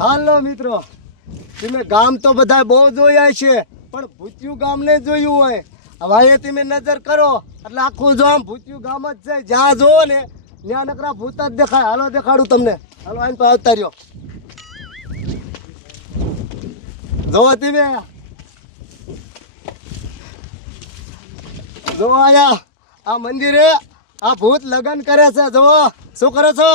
હાલો મિત્રો, તમે ગામ તો બધા બહુ જોયા છે, પણ ભૂતિયું ગામ ને જોયું હોય. હવે તમે નજર કરો એટલે આખું જો આમ ભૂતિયું ગામ જ છે. જ્યાં જોવો ને ત્યાં નકરા ભૂત જ દેખાય. હાલો દેખાડું તમને. હાલો આઈને તો આવતા રહ્યો. જોવો તમે, જો આયા આ મંદિરે આ ભૂત લગ્ન કરે છે. જોવો શું કરો છો?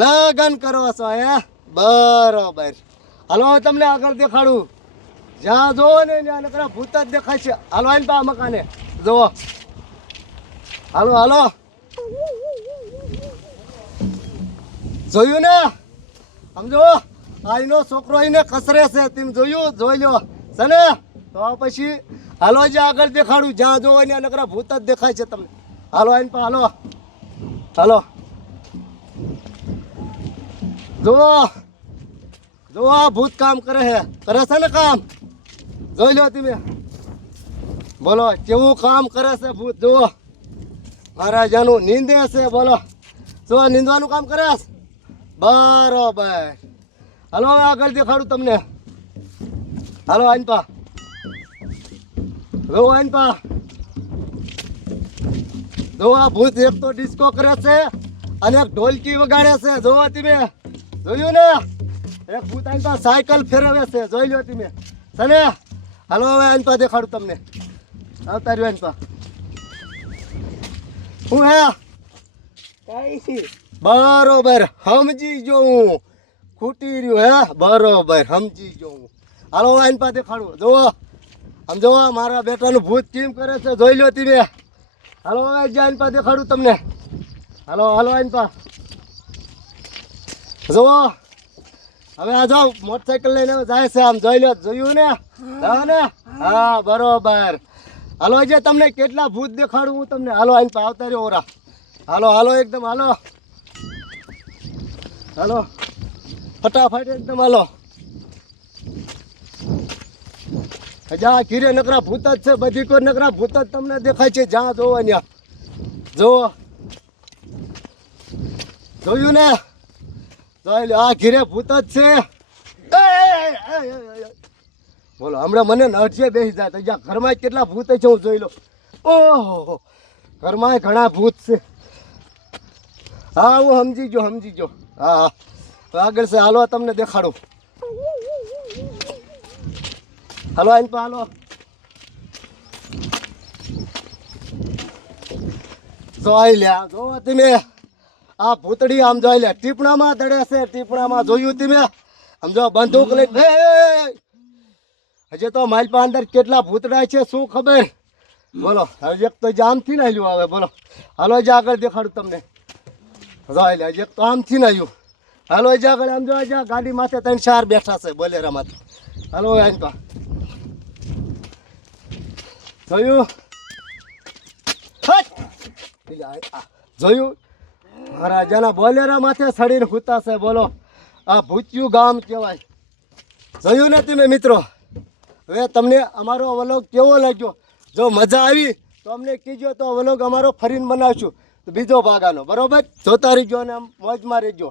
લગ્ન કરો છો હે? બરોબર. હાલો તમને આગળ દેખાડું. જ્યાં જોવો ને ત્યાં નકરા ભૂત જ દેખાય છે. હાલો આઈને પા મકાને જોવો. હાલો હાલો, જોયું ને? સમજો આઈનો છોકરો એને કસરે છે. તેમ જોયું? જોઈ લો છે ને? તો પછી હાલો જે આગળ દેખાડું. જ્યાં જોવો ત્યાં નકરા ભૂત જ દેખાય છે તમને. હાલો આઈને પા હાલો હાલો. જુઓ જુઓ, આ ભૂત કામ કરે છે ને કામ. જોઈ લો તમે. બોલો કેવું કામ કરે છે ભૂત. જુઓ મારા જાનું નીંદે છે. બોલો શું નીંદવાનું કામ કરે? બરોબર. હાલો હવે આગળ દેખાડું તમને. હાલો આઈને પા જો આઈને પા જો. આ ભૂત એક તો ડિસ્કો કરે છે અને એક ઢોલકી વગાડે છે. જોવો તમે. જોયું ને? એક ભૂત આઈને પા સાયકલ ફેરવે છે. જોઈ લો તમે છે ને? હાલો હવે આઈને પા દેખાડું તમને. આવતા રહ્યો આઈને પા. હું હે કઈ બરોબર સમજી જો હું. ખૂટી રહ્યું હે? બરોબર સમજી જો હું. હાલો આઈને પા દેખાડું. જોવો આમ જોવો મારા બેટાનું ભૂત કેમ કરે છે. જોઈ લો તમે. હાલો હવે આઈને પા દેખાડું તમને. હાલો હાલો આઈને પા જોવો. હવે આ જાઓ મોટરસાઇકલ લઈને જાય છે. આમ જોઈ લો. જોયું ને? હા બરોબર. હાલો જે તમને કેટલા ભૂત દેખાડું હું તમને. હાલો આઈને પા આવતા રહ્યો ઓરા. હાલો હાલો એકદમ હાલો હાલો ફટાફટ એકદમ હાલો. જ્યાં ઘીરે નકરા ભૂત જ છે. બધી કોઈ નકરા ભૂત જ તમને દેખાય છે. જ્યાં જોવો ત્યાં જોવો. જોયું ને? જોઈ લો આ ઘીરે ભૂત જ છે. બોલો હમણાં મને નડશે બેસી જાય. તો જ્યાં ઘરમાં કેટલા ભૂત છે હું જોઈ લો. ઓહો ઘરમાં ઘણા ભૂત છે. હા હું સમજી ગયો. હા આગળ છે. હાલો તમને દેખાડું. હાલો આઈને પા હાલો. જોઈ લે જોવો તમે. આ ભૂતડી આમ જોઈ લે. ટીપણામાં દડે છે. ટીપણામાં જોયું તમે? સમજો બંદૂક લઈ. હજી તો માલપા અંદર કેટલા ભૂતડા છે શું ખબર. બોલો હવે એક તો આમથી ને આવ્યું. હવે બોલો હાલો જે આગળ દેખાડું તમને. જોઈ લે એક તો આમથી ને આવ્યું. હાલો જે આગળ આમ જો ગાડી માથે 3-4 બેઠા છે બોલેરા માથે. હાલો આઈને પા જોયું? જોયું? મહારાજાના બોલેરા માથે સડીને હુતા છે. બોલો આ ભૂતિયું ગામ કહેવાય. જોયું ને તમે મિત્રો? હવે તમને અમારો વ્લોગ કેવો લાગ્યો? જો મજા આવી તો અમને કીજો. તો વ્લોગ અમારો ફરીને બનાવશું તો બીજો ભાગ આનો. બરોબર જોતા રહીજો અને આમ મોજમાં રહેજો.